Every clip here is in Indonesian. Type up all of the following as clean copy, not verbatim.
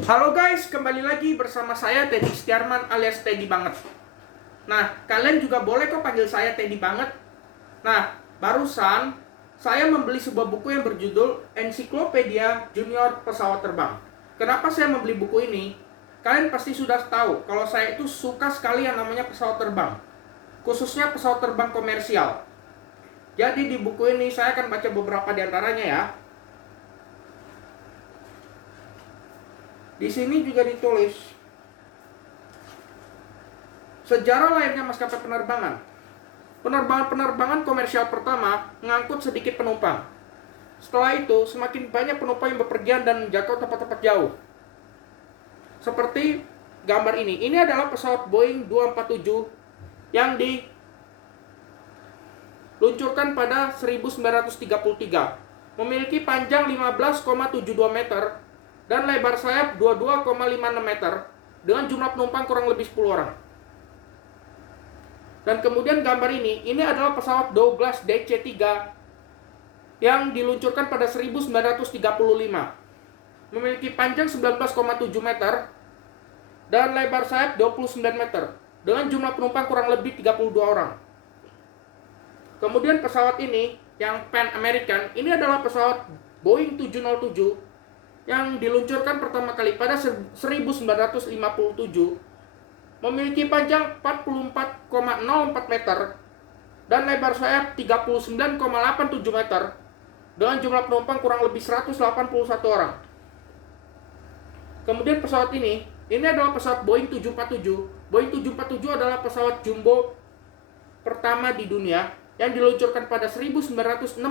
Halo guys, kembali lagi bersama saya Teddy Setiarman alias Teddy Banget. Nah, kalian juga boleh kok panggil saya Teddy Banget. Nah, barusan saya membeli sebuah buku yang berjudul Ensiklopedia Junior Pesawat Terbang. Kenapa saya membeli buku ini? Kalian pasti sudah tahu kalau saya itu suka sekali yang namanya pesawat terbang, khususnya pesawat terbang komersial. Jadi di buku ini saya akan baca beberapa di antaranya ya. Di sini juga ditulis sejarah lahirnya maskapai penerbangan. Penerbangan komersial pertama mengangkut sedikit penumpang. Setelah itu, semakin banyak penumpang yang bepergian dan menjangkau tempat-tempat jauh. Seperti gambar ini. Ini adalah pesawat Boeing 247 yang diluncurkan pada 1933. Memiliki panjang 15,72 meter dan lebar sayap 22,56 meter dengan jumlah penumpang kurang lebih 10 orang. Dan kemudian gambar ini adalah pesawat Douglas DC-3 yang diluncurkan pada 1935. Memiliki panjang 19,7 meter dan lebar sayap 29 meter dengan jumlah penumpang kurang lebih 32 orang. Kemudian pesawat ini yang Pan American, ini adalah pesawat Boeing 707 yang diluncurkan pertama kali pada 1957, memiliki panjang 44,04 meter dan lebar sayap 39,87 meter dengan jumlah penumpang kurang lebih 181 orang. Kemudian pesawat ini adalah pesawat Boeing 747. Boeing 747 adalah pesawat jumbo pertama di dunia yang diluncurkan pada 1969,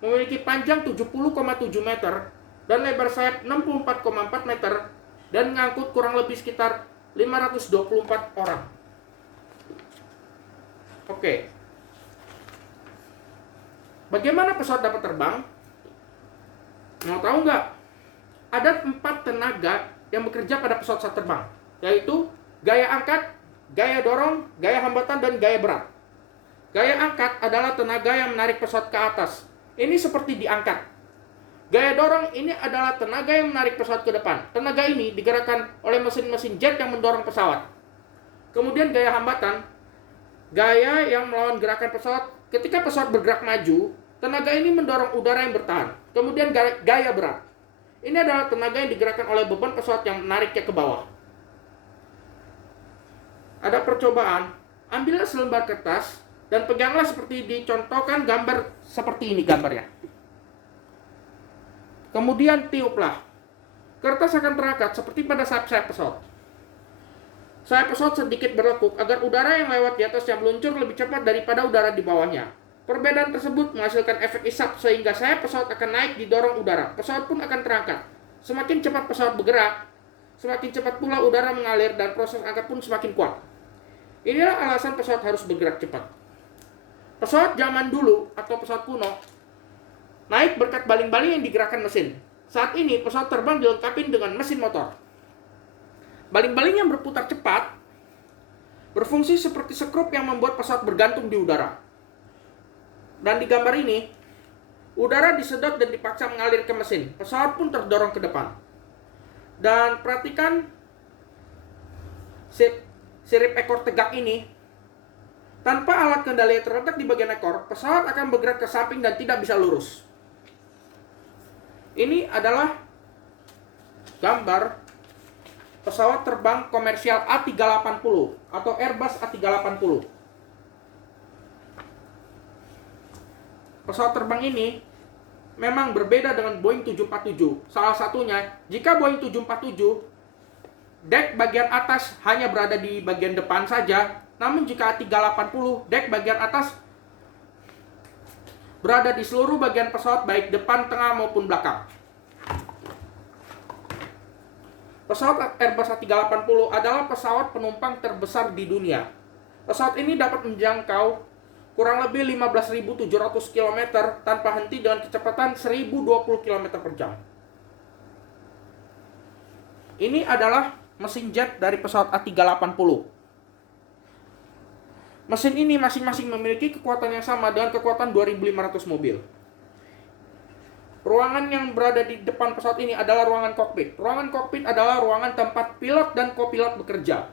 memiliki panjang 70,7 meter dan lebar sayap 64,4 meter dan mengangkut kurang lebih sekitar 524 orang. Oke. Bagaimana pesawat dapat terbang? Mau tahu nggak? Ada 4 tenaga yang bekerja pada pesawat saat terbang, yaitu gaya angkat, gaya dorong, gaya hambatan, dan gaya berat. Gaya angkat adalah tenaga yang menarik pesawat ke atas. Ini seperti diangkat. Gaya dorong ini adalah tenaga yang menarik pesawat ke depan. Tenaga ini digerakkan oleh mesin-mesin jet yang mendorong pesawat. Kemudian gaya hambatan, gaya yang melawan gerakan pesawat. Ketika pesawat bergerak maju, tenaga ini mendorong udara yang bertahan. Kemudian gaya berat. Ini adalah tenaga yang digerakkan oleh beban pesawat yang menariknya ke bawah. Ada percobaan, ambillah selembar kertas dan peganglah seperti dicontohkan gambar seperti ini gambarnya. Kemudian tiuplah. Kertas akan terangkat seperti pada sayap-sayap pesawat. Sayap pesawat sedikit berlekuk agar udara yang lewat di atasnya meluncur lebih cepat daripada udara di bawahnya. Perbedaan tersebut menghasilkan efek isap sehingga sayap pesawat akan naik didorong udara. Pesawat pun akan terangkat. Semakin cepat pesawat bergerak, semakin cepat pula udara mengalir dan proses angkat pun semakin kuat. Inilah alasan pesawat harus bergerak cepat. Pesawat zaman dulu atau pesawat kuno naik berkat baling-baling yang digerakkan mesin. Saat ini pesawat terbang dilengkapi dengan mesin motor. Baling-baling yang berputar cepat berfungsi seperti sekrup yang membuat pesawat bergantung di udara. Dan di gambar ini, udara disedot dan dipaksa mengalir ke mesin. Pesawat pun terdorong ke depan. Dan perhatikan sirip ekor tegak ini. Tanpa alat kendali yang terletak di bagian ekor, pesawat akan bergerak ke samping dan tidak bisa lurus. Ini adalah gambar pesawat terbang komersial A380 atau Airbus A380. Pesawat terbang ini memang berbeda dengan Boeing 747. Salah satunya, jika Boeing 747 dek bagian atas hanya berada di bagian depan saja, namun jika A380 dek bagian atas berada di seluruh bagian pesawat baik depan, tengah maupun belakang. Pesawat Airbus A380 adalah pesawat penumpang terbesar di dunia. Pesawat ini dapat menjangkau kurang lebih 15.700 km tanpa henti dengan kecepatan 1.020 km per jam. Ini adalah mesin jet dari pesawat A380. Mesin ini masing-masing memiliki kekuatan yang sama dengan kekuatan 2.500 mobil. Ruangan yang berada di depan pesawat ini adalah ruangan kokpit. Ruangan kokpit adalah ruangan tempat pilot dan kopilot bekerja.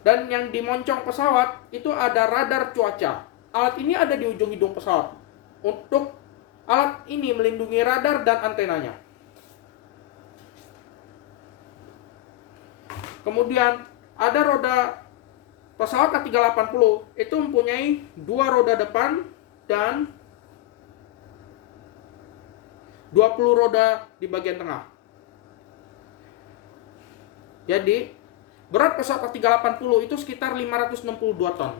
Dan yang di moncong pesawat itu ada radar cuaca. Alat ini ada di ujung hidung pesawat. Untuk alat ini melindungi radar dan antenanya. Kemudian ada roda pesawat A380 itu mempunyai 2 roda depan dan 20 roda di bagian tengah. Jadi, berat pesawat A380 itu sekitar 562 ton.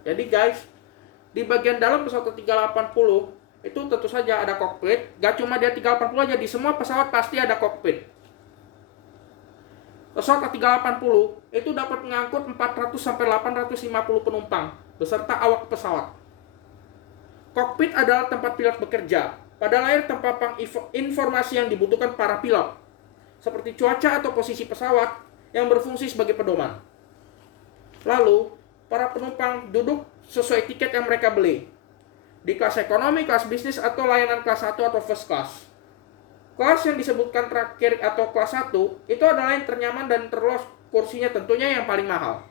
Jadi guys, di bagian dalam pesawat A380 itu tentu saja ada kokpit. Gak cuma di A380 aja, di semua pesawat pasti ada kokpit. Pesawat A380 itu dapat mengangkut 400-850 penumpang beserta awak pesawat. Kokpit adalah tempat pilot bekerja. Pada layar terpampang informasi yang dibutuhkan para pilot, seperti cuaca atau posisi pesawat yang berfungsi sebagai pedoman. Lalu, para penumpang duduk sesuai tiket yang mereka beli, di kelas ekonomi, kelas bisnis, atau layanan kelas 1 atau first class. Kelas yang disebutkan terakhir atau kelas 1 itu adalah yang ternyaman dan terluas, kursinya tentunya yang paling mahal.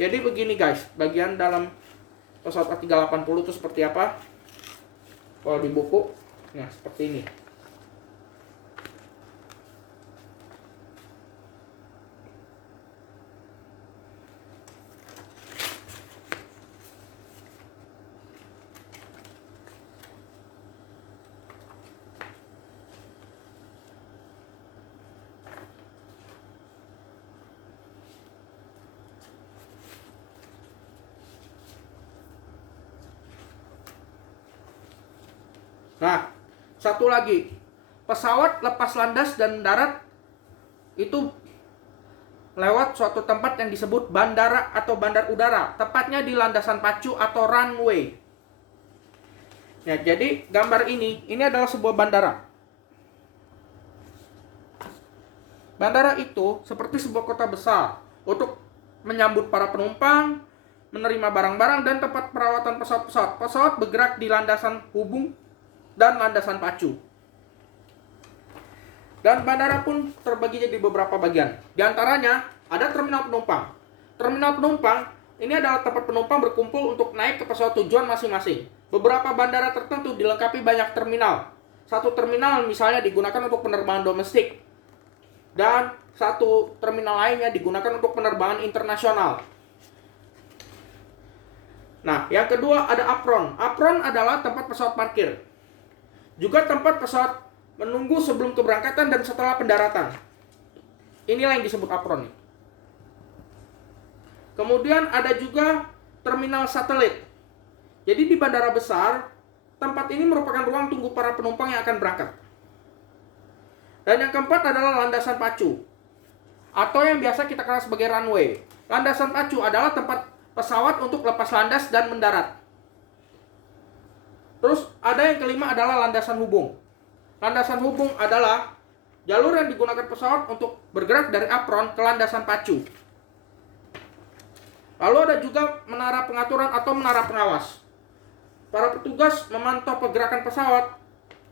Jadi begini guys, bagian dalam pesawat A380 itu seperti apa? Kalau di buku, nah seperti ini. Nah, satu lagi, pesawat lepas landas dan mendarat itu lewat suatu tempat yang disebut bandara atau bandar udara, tepatnya di landasan pacu atau runway. Ya, jadi gambar ini adalah sebuah bandara. Bandara itu seperti sebuah kota besar untuk menyambut para penumpang, menerima barang-barang, dan tempat perawatan pesawat-pesawat. Pesawat bergerak di landasan hubung dan landasan pacu. Dan bandara pun terbagi jadi beberapa bagian. Di antaranya ada terminal penumpang. Terminal penumpang ini adalah tempat penumpang berkumpul untuk naik ke pesawat tujuan masing-masing. Beberapa bandara tertentu dilengkapi banyak terminal. Satu terminal misalnya digunakan untuk penerbangan domestik, dan satu terminal lainnya digunakan untuk penerbangan internasional. Nah, yang kedua ada apron. Apron adalah tempat pesawat parkir. Juga tempat pesawat menunggu sebelum keberangkatan dan setelah pendaratan. Inilah yang disebut apron. Kemudian ada juga terminal satelit. Jadi di bandara besar, tempat ini merupakan ruang tunggu para penumpang yang akan berangkat. Dan yang keempat adalah landasan pacu, atau yang biasa kita kenal sebagai runway. Landasan pacu adalah tempat pesawat untuk lepas landas dan mendarat. Terus ada yang kelima adalah landasan hubung. Landasan hubung adalah jalur yang digunakan pesawat untuk bergerak dari apron ke landasan pacu. Lalu ada juga menara pengaturan atau menara pengawas. Para petugas memantau pergerakan pesawat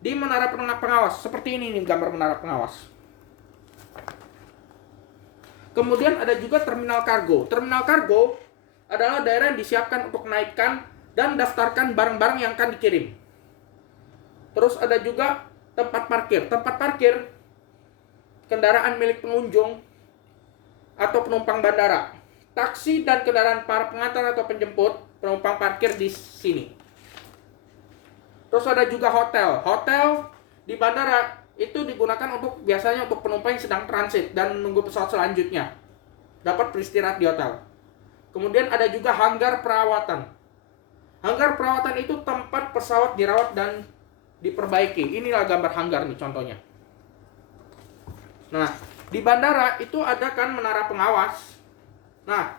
di menara pengawas. Seperti ini nih gambar menara pengawas. Kemudian ada juga terminal kargo. Terminal kargo adalah daerah yang disiapkan untuk menaikkan dan daftarkan barang-barang yang akan dikirim. Terus ada juga tempat parkir. Tempat parkir kendaraan milik pengunjung atau penumpang bandara. Taksi dan kendaraan para pengantar atau penjemput penumpang parkir di sini. Terus ada juga hotel. Hotel di bandara itu digunakan untuk biasanya untuk penumpang yang sedang transit dan menunggu pesawat selanjutnya. Dapat beristirahat di hotel. Kemudian ada juga hanggar perawatan. Hanggar perawatan itu tempat pesawat dirawat dan diperbaiki. Inilah gambar hanggar nih contohnya. Nah, di bandara itu ada kan menara pengawas. Nah,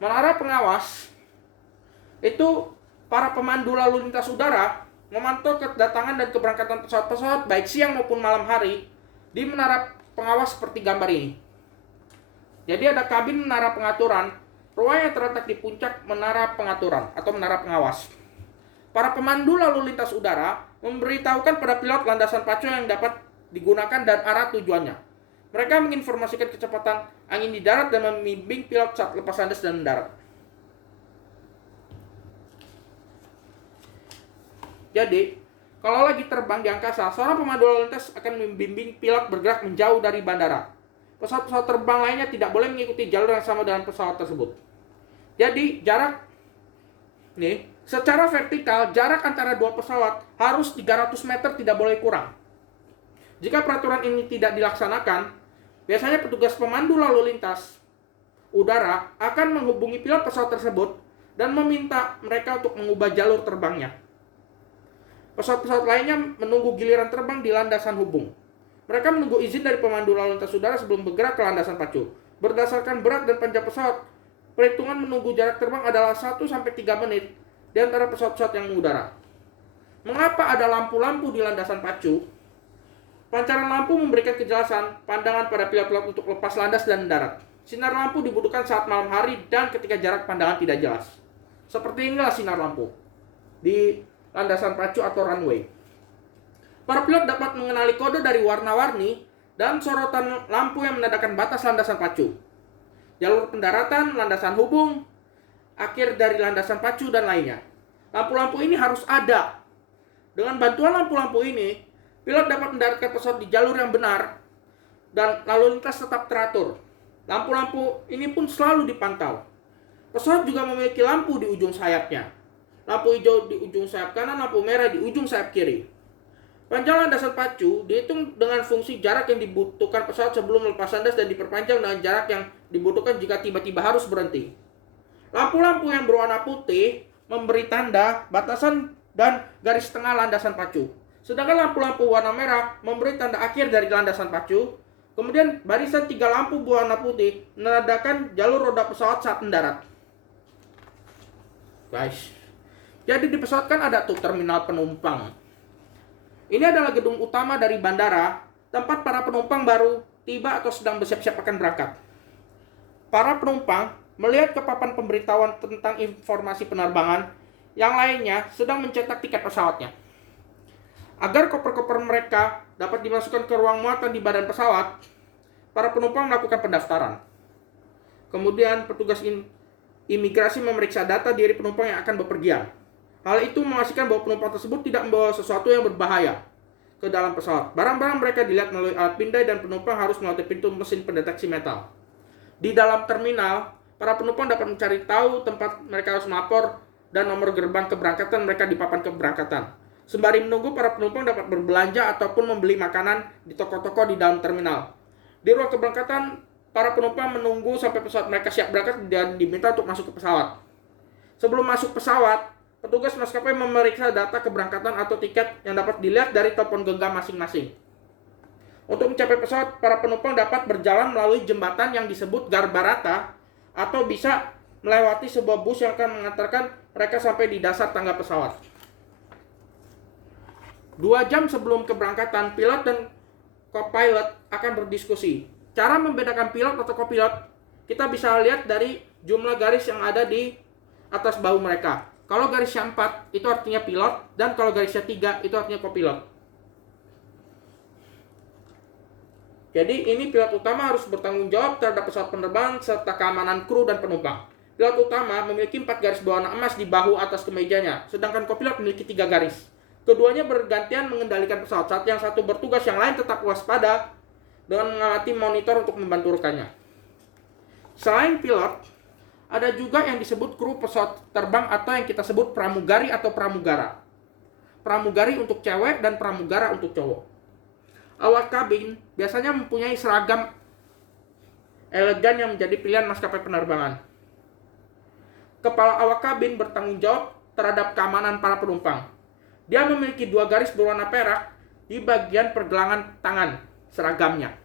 menara pengawas itu para pemandu lalu lintas udara memantau kedatangan dan keberangkatan pesawat-pesawat baik siang maupun malam hari di menara pengawas seperti gambar ini. Jadi ada kabin menara pengaturan. Ruang yang terletak di puncak menara pengaturan atau menara pengawas. Para pemandu lalu lintas udara memberitahukan pada pilot landasan pacu yang dapat digunakan dan arah tujuannya. Mereka menginformasikan kecepatan angin di darat dan membimbing pilot saat lepas landas dan mendarat. Jadi, kalau lagi terbang di angkasa, seorang pemandu lalu lintas akan membimbing pilot bergerak menjauh dari bandara. Pesawat-pesawat terbang lainnya tidak boleh mengikuti jalur yang sama dengan pesawat tersebut. Jadi, secara vertikal, jarak antara dua pesawat harus 300 meter, tidak boleh kurang. Jika peraturan ini tidak dilaksanakan, biasanya petugas pemandu lalu lintas udara akan menghubungi pilot pesawat tersebut dan meminta mereka untuk mengubah jalur terbangnya. Pesawat-pesawat lainnya menunggu giliran terbang di landasan hubung. Mereka menunggu izin dari pemandu lalu lintas udara sebelum bergerak ke landasan pacu. Berdasarkan berat dan panjang pesawat, perhitungan menunggu jarak terbang adalah 1-3 menit di antara pesawat-pesawat yang mengudara. Mengapa ada lampu-lampu di landasan pacu? Pancaran lampu memberikan kejelasan pandangan pada pilot-pilot untuk lepas landas dan mendarat. Sinar lampu dibutuhkan saat malam hari dan ketika jarak pandangan tidak jelas. Seperti inilah sinar lampu di landasan pacu atau runway. Para pilot dapat mengenali kode dari warna-warni dan sorotan lampu yang menandakan batas landasan pacu, jalur pendaratan, landasan hubung, akhir dari landasan pacu, dan lainnya. Lampu-lampu ini harus ada. Dengan bantuan lampu-lampu ini, pilot dapat mendaratkan pesawat di jalur yang benar dan lalu lintas tetap teratur. Lampu-lampu ini pun selalu dipantau. Pesawat juga memiliki lampu di ujung sayapnya. Lampu hijau di ujung sayap kanan, lampu merah di ujung sayap kiri. Panjang landasan pacu dihitung dengan fungsi jarak yang dibutuhkan pesawat sebelum lepas landas dan diperpanjang dengan jarak yang dibutuhkan jika tiba-tiba harus berhenti. Lampu-lampu yang berwarna putih memberi tanda batasan dan garis tengah landasan pacu. Sedangkan lampu-lampu warna merah memberi tanda akhir dari landasan pacu. Kemudian barisan 3 lampu berwarna putih menandakan jalur roda pesawat saat mendarat. Guys, jadi di pesawat kan ada tuh terminal penumpang. Ini adalah gedung utama dari bandara, tempat para penumpang baru tiba atau sedang bersiap-siap akan berangkat. Para penumpang melihat ke papan pemberitahuan tentang informasi penerbangan, yang lainnya sedang mencetak tiket pesawatnya. Agar koper-koper mereka dapat dimasukkan ke ruang muatan di badan pesawat, para penumpang melakukan pendaftaran. Kemudian petugas imigrasi memeriksa data diri penumpang yang akan bepergian. Hal itu memastikan bahwa penumpang tersebut tidak membawa sesuatu yang berbahaya ke dalam pesawat. Barang-barang mereka dilihat melalui alat pindai dan penumpang harus melalui pintu mesin pendeteksi metal. Di dalam terminal, para penumpang dapat mencari tahu tempat mereka harus melapor dan nomor gerbang keberangkatan mereka di papan keberangkatan. Sembari menunggu, para penumpang dapat berbelanja ataupun membeli makanan di toko-toko di dalam terminal. Di ruang keberangkatan, para penumpang menunggu sampai pesawat mereka siap berangkat dan diminta untuk masuk ke pesawat. Sebelum masuk pesawat, petugas maskapai memeriksa data keberangkatan atau tiket yang dapat dilihat dari telepon genggam masing-masing. Untuk mencapai pesawat, para penumpang dapat berjalan melalui jembatan yang disebut Garbarata atau bisa melewati sebuah bus yang akan mengantarkan mereka sampai di dasar tangga pesawat. 2 jam sebelum keberangkatan, pilot dan co-pilot akan berdiskusi. Cara membedakan pilot atau co-pilot, kita bisa lihat dari jumlah garis yang ada di atas bahu mereka. Kalau garisnya 4, itu artinya pilot, dan kalau garisnya 3, itu artinya co-pilot. Jadi ini pilot utama harus bertanggung jawab terhadap pesawat penerbangan serta keamanan kru dan penumpang. Pilot utama memiliki 4 garis berwarna emas di bahu atas kemejanya, sedangkan co-pilot memiliki 3 garis. Keduanya bergantian mengendalikan pesawat. Saat yang satu bertugas, yang lain tetap waspada dengan mengamati monitor untuk membantu rekannya. Selain pilot, ada juga yang disebut kru pesawat terbang atau yang kita sebut pramugari atau pramugara. Pramugari untuk cewek dan pramugara untuk cowok. Awak kabin biasanya mempunyai seragam elegan yang menjadi pilihan maskapai penerbangan. Kepala awak kabin bertanggung jawab terhadap keamanan para penumpang. Dia memiliki 2 garis berwarna perak di bagian pergelangan tangan seragamnya.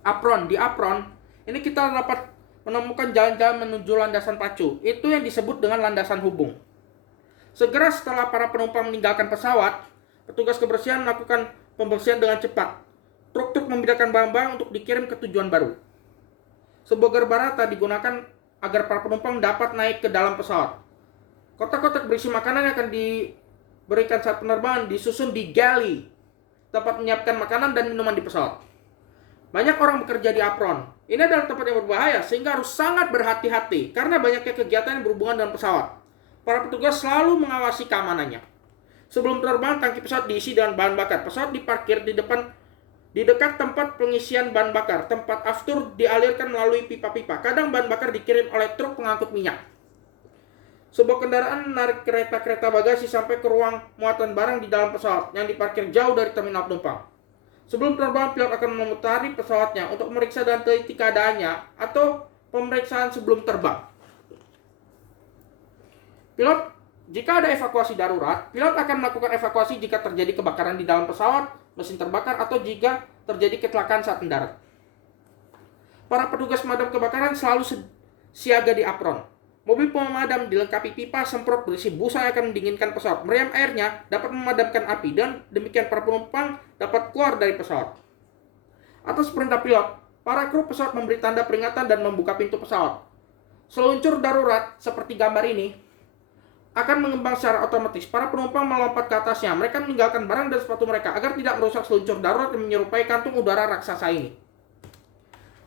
Apron, di apron ini kita dapat menemukan jalan-jalan menuju landasan pacu. Itu yang disebut dengan landasan hubung. Segera setelah para penumpang meninggalkan pesawat, petugas kebersihan melakukan pembersihan dengan cepat. Truk-truk memindahkan barang-barang untuk dikirim ke tujuan baru. Sebuah gerbang rata digunakan agar para penumpang dapat naik ke dalam pesawat. Kotak-kotak berisi makanan yang akan diberikan saat penerbangan disusun di galley, tempat menyiapkan makanan dan minuman di pesawat. Banyak orang bekerja di apron. Ini adalah tempat yang berbahaya sehingga harus sangat berhati-hati karena banyaknya kegiatan yang berhubungan dengan pesawat. Para petugas selalu mengawasi keamanannya. Sebelum terbang, tangki pesawat diisi dengan bahan bakar. Pesawat diparkir di dekat tempat pengisian bahan bakar. Tempat aftur dialirkan melalui pipa-pipa. Kadang bahan bakar dikirim oleh truk pengangkut minyak. Sebuah kendaraan menarik kereta-kereta bagasi sampai ke ruang muatan barang di dalam pesawat yang diparkir jauh dari terminal penumpang. Sebelum terbang, pilot akan memutari pesawatnya untuk memeriksa dan teliti keadaannya atau pemeriksaan sebelum terbang. Jika ada evakuasi darurat, pilot akan melakukan evakuasi jika terjadi kebakaran di dalam pesawat, mesin terbakar, atau jika terjadi kecelakaan saat mendarat. Para petugas pemadam kebakaran selalu siaga di apron. Mobil pemadam dilengkapi pipa semprot berisi busa yang akan mendinginkan pesawat. Meriam airnya dapat memadamkan api dan demikian para penumpang dapat keluar dari pesawat. Atas perintah pilot, para kru pesawat memberi tanda peringatan dan membuka pintu pesawat. Seluncur darurat seperti gambar ini akan mengembang secara otomatis. Para penumpang melompat ke atasnya. Mereka meninggalkan barang dan sepatu mereka agar tidak merusak seluncur darurat yang menyerupai kantung udara raksasa ini.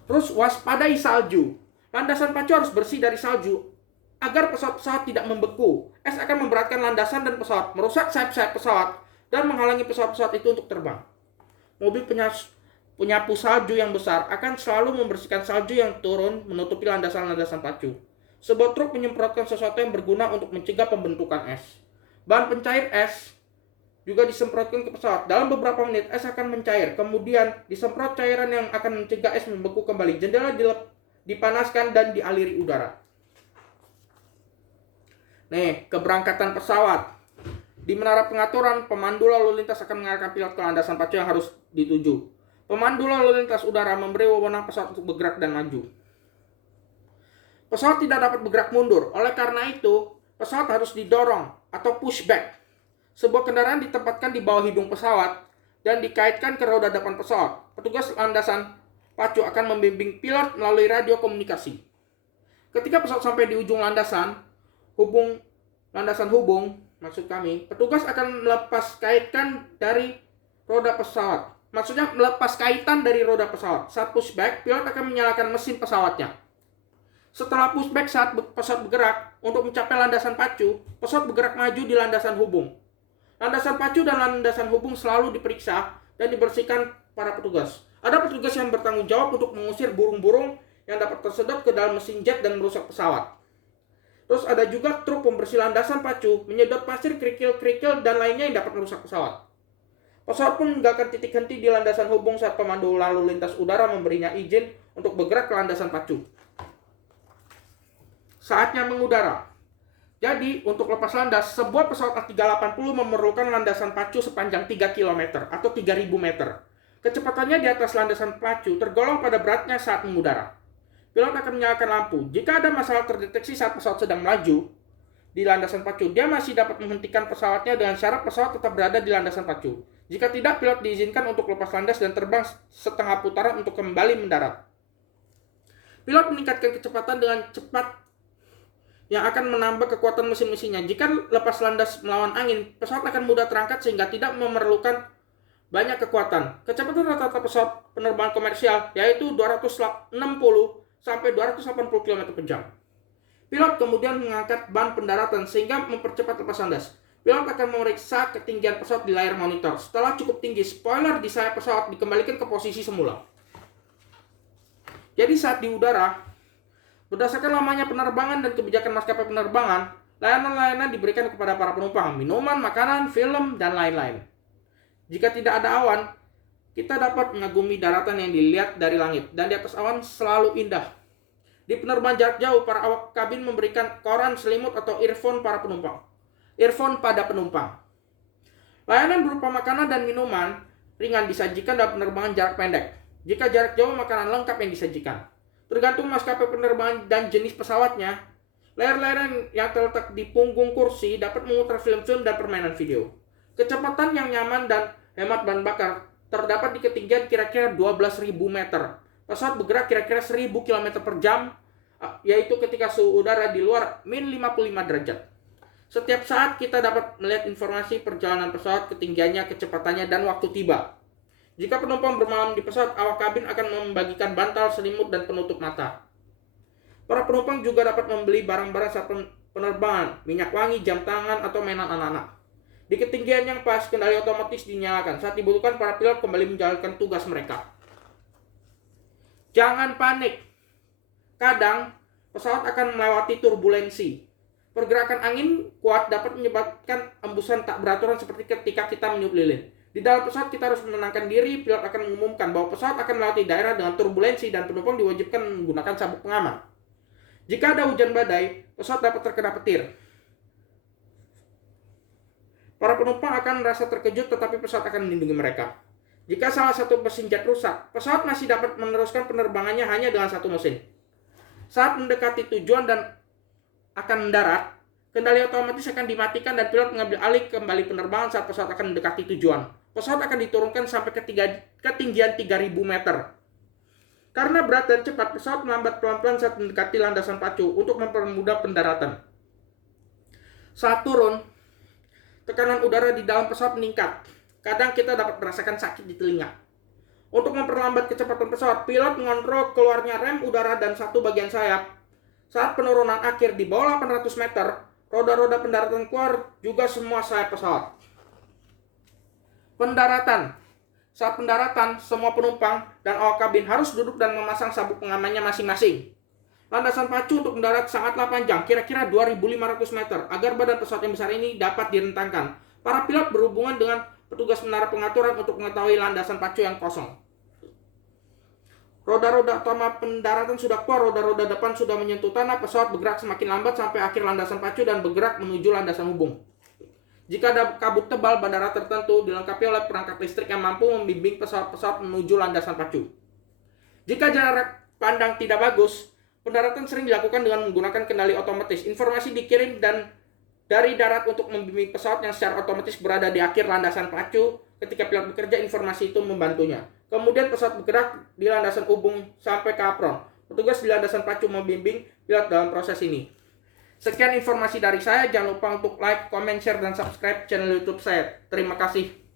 Terus waspadai salju. Landasan pacu harus bersih dari salju agar pesawat-pesawat tidak membeku. Es akan memberatkan landasan dan pesawat, merusak sayap-sayap pesawat, dan menghalangi pesawat-pesawat itu untuk terbang. Mobil penyapu salju yang besar akan selalu membersihkan salju yang turun menutupi landasan-landasan pacu. Sebuah truk menyemprotkan sesuatu yang berguna untuk mencegah pembentukan es. Bahan pencair es juga disemprotkan ke pesawat. Dalam beberapa menit, es akan mencair. Kemudian disemprot cairan yang akan mencegah es membeku kembali. Jendela dipanaskan dan dialiri udara. Keberangkatan pesawat. Di menara pengaturan, pemandu lalu lintas akan mengarahkan pilot ke landasan pacu yang harus dituju. Pemandu lalu lintas udara memberi wewenang pesawat untuk bergerak dan maju. Pesawat tidak dapat bergerak mundur. Oleh karena itu, pesawat harus didorong atau pushback. Sebuah kendaraan ditempatkan di bawah hidung pesawat dan dikaitkan ke roda depan pesawat. Petugas landasan pacu akan membimbing pilot melalui radio komunikasi. Ketika pesawat sampai di ujung landasan hubung, petugas akan melepas kaitan dari roda pesawat. Maksudnya melepas kaitan dari roda pesawat. Saat pushback, pilot akan menyalakan mesin pesawatnya. Setelah pushback, saat pesawat bergerak untuk mencapai landasan pacu, pesawat bergerak maju di landasan hubung. Landasan pacu dan landasan hubung selalu diperiksa dan dibersihkan para petugas. Ada petugas yang bertanggung jawab untuk mengusir burung-burung yang dapat tersedot ke dalam mesin jet dan merusak pesawat. Terus ada juga truk pembersih landasan pacu, menyedot pasir, kerikil-kerikil, dan lainnya yang dapat merusak pesawat. Pesawat pun meninggalkan titik henti di landasan hubung saat pemandu lalu lintas udara memberinya izin untuk bergerak ke landasan pacu. Saatnya mengudara. Jadi, untuk lepas landas, sebuah pesawat A380 memerlukan landasan pacu sepanjang 3 km atau 3.000 meter. Kecepatannya di atas landasan pacu tergolong pada beratnya saat mengudara. Pilot akan menyalakan lampu. Jika ada masalah terdeteksi saat pesawat sedang melaju di landasan pacu, dia masih dapat menghentikan pesawatnya dengan syarat pesawat tetap berada di landasan pacu. Jika tidak, pilot diizinkan untuk lepas landas dan terbang setengah putaran untuk kembali mendarat. Pilot meningkatkan kecepatan dengan cepat yang akan menambah kekuatan mesin-mesinnya. Jika lepas landas melawan angin, pesawat akan mudah terangkat sehingga tidak memerlukan banyak kekuatan. Kecepatan rata-rata pesawat penerbangan komersial yaitu 260 sampai 280 km per jam. Pilot kemudian mengangkat ban pendaratan sehingga mempercepat lepas landas. Pilot akan memeriksa ketinggian pesawat di layar monitor. Setelah cukup tinggi, spoiler di sayap pesawat dikembalikan ke posisi semula. Jadi saat di udara, berdasarkan lamanya penerbangan dan kebijakan maskapai penerbangan, layanan-layanan diberikan kepada para penumpang, minuman, makanan, film, dan lain-lain. Jika tidak ada awan, kita dapat mengagumi daratan yang dilihat dari langit, dan di atas awan selalu indah. Di penerbangan jarak jauh, para awak kabin memberikan koran, selimut, atau earphone pada penumpang. Layanan berupa makanan dan minuman ringan disajikan dalam penerbangan jarak pendek. Jika jarak jauh, makanan lengkap yang disajikan. Tergantung maskapai penerbangan dan jenis pesawatnya, layar-layar yang terletak di punggung kursi dapat memutar film-film dan permainan video. Kecepatan yang nyaman dan hemat bahan bakar terdapat di ketinggian kira-kira 12.000 meter. pesawat bergerak kira-kira 1000 km per jam, yaitu ketika suhu udara di luar min 55 derajat. Setiap saat kita dapat melihat informasi perjalanan pesawat, ketinggiannya, kecepatannya, dan waktu tiba. Jika penumpang bermalam di pesawat, awak kabin akan membagikan bantal, selimut, dan penutup mata. Para penumpang juga dapat membeli barang-barang saat penerbangan, minyak wangi, jam tangan, atau mainan anak-anak. Di ketinggian yang pas, kendali otomatis dinyalakan. Saat dibutuhkan, para pilot kembali menjalankan tugas mereka. Jangan panik. Kadang, pesawat akan melewati turbulensi. Pergerakan angin kuat dapat menyebabkan embusan tak beraturan seperti ketika kita meniup lilin. Di dalam pesawat kita harus menenangkan diri. Pilot akan mengumumkan bahwa pesawat akan melewati daerah dengan turbulensi dan penumpang diwajibkan menggunakan sabuk pengaman. Jika ada hujan badai, pesawat dapat terkena petir. Para penumpang akan merasa terkejut, tetapi pesawat akan melindungi mereka. Jika salah satu mesin jet rusak, pesawat masih dapat meneruskan penerbangannya hanya dengan satu mesin. Saat mendekati tujuan dan akan mendarat, kendali otomatis akan dimatikan dan pilot mengambil alih kembali penerbangan saat pesawat akan mendekati tujuan. Pesawat akan diturunkan sampai ketinggian 3000 meter. Karena berat dan cepat, pesawat melambat pelan-pelan saat mendekati landasan pacu untuk mempermudah pendaratan. Saat turun, tekanan udara di dalam pesawat meningkat. Kadang kita dapat merasakan sakit di telinga. Untuk memperlambat kecepatan pesawat, pilot mengontrol keluarnya rem udara dan satu bagian sayap. Saat penurunan akhir di bawah 800 meter, roda-roda pendaratan keluar juga semua sayap pesawat. Pendaratan. Saat pendaratan, semua penumpang dan awak kabin harus duduk dan memasang sabuk pengamannya masing-masing. Landasan pacu untuk mendarat sangatlah panjang, kira-kira 2.500 meter, agar badan pesawat yang besar ini dapat direntangkan. Para pilot berhubungan dengan petugas menara pengaturan untuk mengetahui landasan pacu yang kosong. Roda-roda utama pendaratan sudah keluar, roda-roda depan sudah menyentuh tanah, pesawat bergerak semakin lambat sampai akhir landasan pacu dan bergerak menuju landasan hubung. Jika ada kabut tebal, bandara tertentu dilengkapi oleh perangkat listrik yang mampu membimbing pesawat-pesawat menuju landasan pacu. Jika jarak pandang tidak bagus, pendaratan sering dilakukan dengan menggunakan kendali otomatis. Informasi dikirim dari darat untuk membimbing pesawat yang secara otomatis berada di akhir landasan pacu. Ketika pilot bekerja, informasi itu membantunya. Kemudian pesawat bergerak di landasan hubung sampai ke apron. Petugas di landasan pacu membimbing pilot dalam proses ini. Sekian informasi dari saya. Jangan lupa untuk like, comment, share, dan subscribe channel YouTube saya. Terima kasih.